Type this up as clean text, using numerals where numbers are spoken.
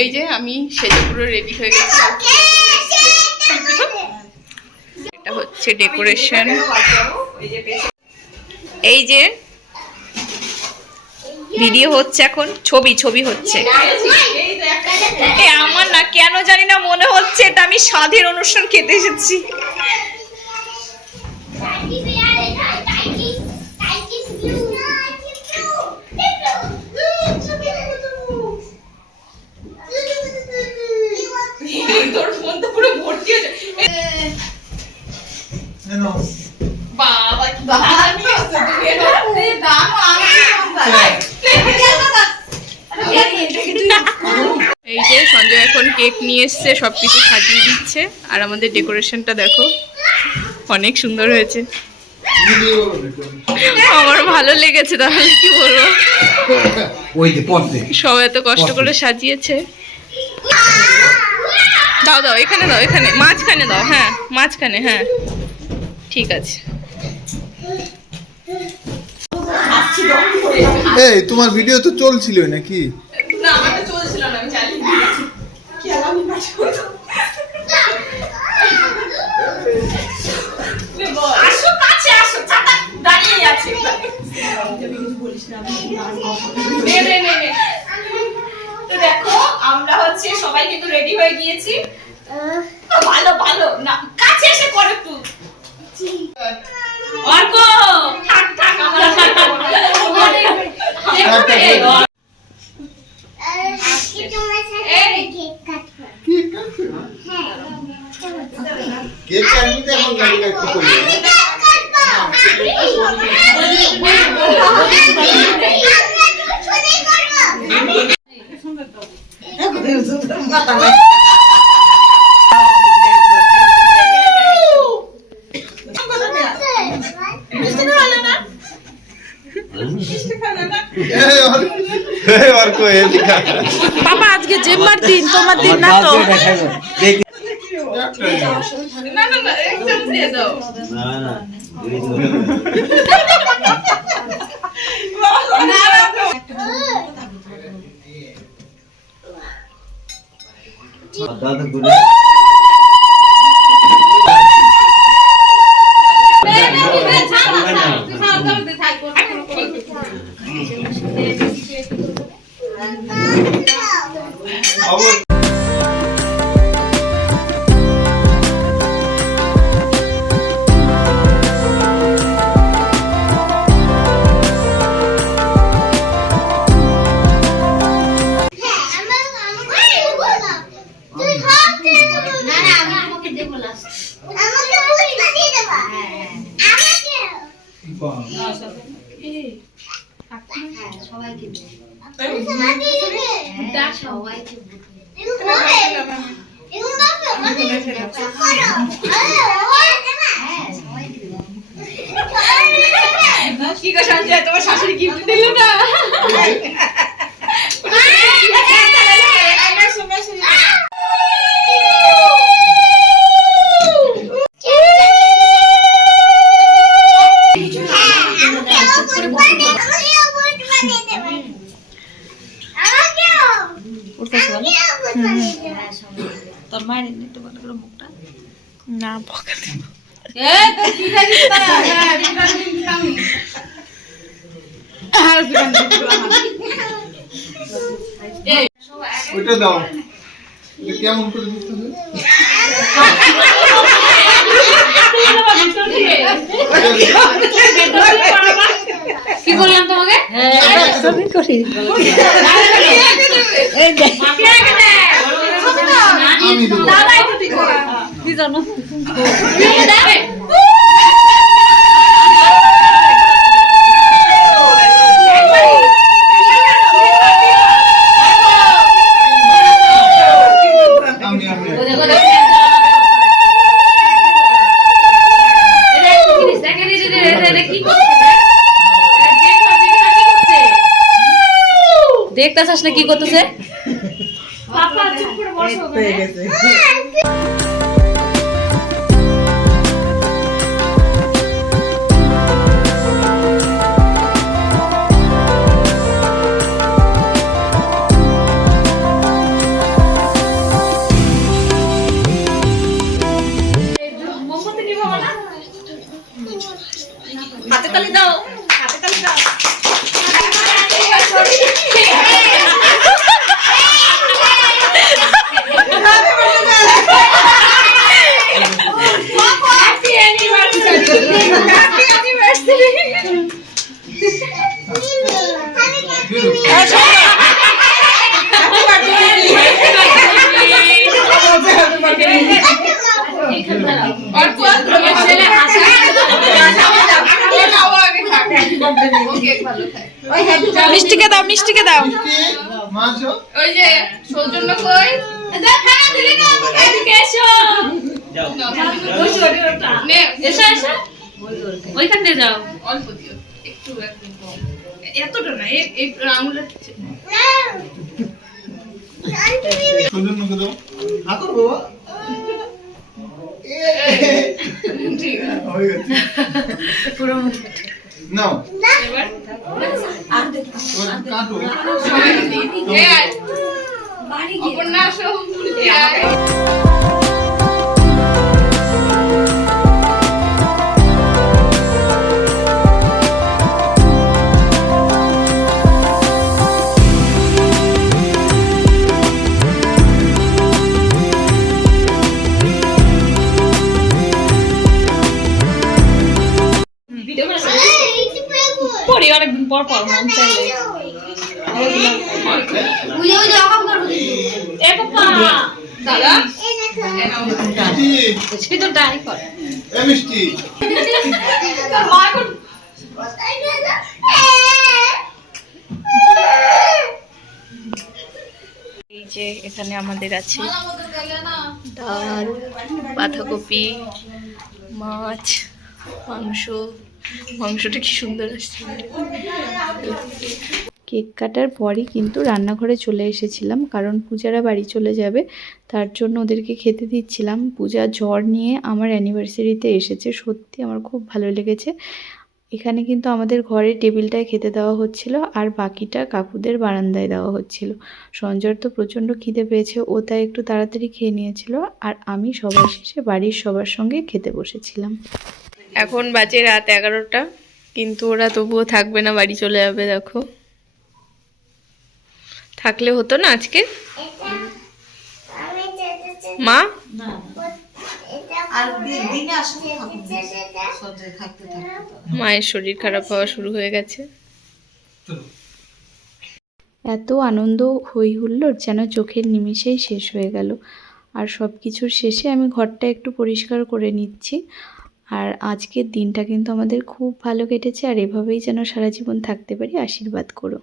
এই যে আমি সেজে পুরো রেডি হয়ে গেছি। এটা হচ্ছে ডেকোরেশন। এই যে ভিডিও হচ্ছে, এখন ছবি হচ্ছে। আমার না কেন জানি না মনে হচ্ছে এটা আমি স্বাদের অনুষ্ঠান খেতে এসেছি। তোর ফোন তো পুরো ভর্তি হয়েছে। বাবা কি দামি আছে তুমি। এই যে সঞ্জয় এখন কেক নিয়ে এসছে, সবকিছু সাজিয়ে দিচ্ছে। আর আমাদের ডেকোরেশনটা দেখো, অনেক সুন্দর হয়েছে। আমার ভালো লেগেছে, তাহলে কি বলবো। সবাই এত কষ্ট করে সাজিয়েছে। দাও দাও, এখানে দাও, এখানে মাঝখানে দাও। হ্যাঁ মাঝখানে, হ্যাঁ ঠিক আছে। এই তোমার ভিডিও তো চলছিল নাকি? না আমার তো চলছিল না, আমি চালিয়ে দিয়েছি। কি আলামি কাজ করছো? আসো কাছে আসো, চাটা দাঁড়িয়ে আছে। বলিস না, নে তো দেখো আমরা হচ্ছে সবাই কিন্তু রেডি হয়ে গিয়েছি। ভালো ভালো না, কাছে এসে করে তুই অর্ক থাক থাক আমরা কেক কাটতে এখন গাড়ি কাটতে করি। বাবা আজকে জেম্মার দিন, তোমার দিন না তো। না না না, একদম দিয়ে দাও। না না দাদা গুলো কি গো সঞ্জয়, তোমার শাশুড়ি গিফট দিল না? তোর মায়ের একটু ভালো করে মুখটা না বকা দেব। ওইটা দাও, কেমন করে দিতে হবে? কি বললাম তোমাকে? দেখতে চাস না কি করতেছে? পাপা চুপ করে বসো। হয়ে গেছে। কেক ভালো খায়। মিষ্টিকে দাও, মিষ্টিকে দাও। মাছ ওই যে সৌজন্য কই এদিকে এসো। নে, এসো এসো। ওইখান দিয়ে যাও। অল্প দিও, একটু একদম কম। এতটা না, এই আঙুলটা সৌজন্যকে দাও। হাত বাবা ঠিক আছে। হয়ে গেছে নাও এবার এবার কাটো এ আয়। অপর্ণা আসো। এ আয়। পরে অনেকদিন পর পর মন চাইলে। এ পাপা, দাদা মিষ্টি ভিতরটাই কর। এ মিষ্টি তোর মা এখন এই যে এখানে আমাদের আছে ডাল, বাঁধাকপি, মাছ, মাংস। মাংসটা কি সুন্দর আসছে। কেক কাটার পরই কিন্তু রান্নাঘরে চলে এসেছিলাম, কারণ পূজারা বাড়ি চলে যাবে, তার জন্য ওদেরকে খেতে দিচ্ছিলাম। পূজা জ্বর নিয়ে আমার অ্যানিভার্সারিতে এসেছে, সত্যি আমার খুব ভালো লেগেছে। এখানে কিন্তু আমাদের ঘরের টেবিলটায় খেতে দেওয়া হচ্ছিল, আর বাকিটা কাকুদের বারান্দায় দেওয়া হচ্ছিল। সঞ্জয়ের তো প্রচণ্ড খিদে পেয়েছে, ও তাই একটু তাড়াতাড়ি খেয়ে নিয়েছিল, আর আমি সবার শেষে বাড়ির সবার সঙ্গে খেতে বসেছিলাম। এখন বাজে রাত 11টা, কিন্তু ওরা তবুও থাকবে না, বাড়ি চলে যাবে। দেখো, থাকলে হতো না আজকে মা। মায়ের শরীর খারাপ হওয়া শুরু হয়ে গেছে। এত আনন্দ হই হুল্লোড় যেন চোখের নিমিষেই শেষ হয়ে গেল। আর সব কিছুর শেষে আমি ঘরটা একটু পরিষ্কার করে নিচ্ছি। আর আজকের দিনটা কিন্তু আমাদের খুব ভালো কেটেছে, আর এভাবেই যেন সারা জীবন থাকতে পারি, আশীর্বাদ করো।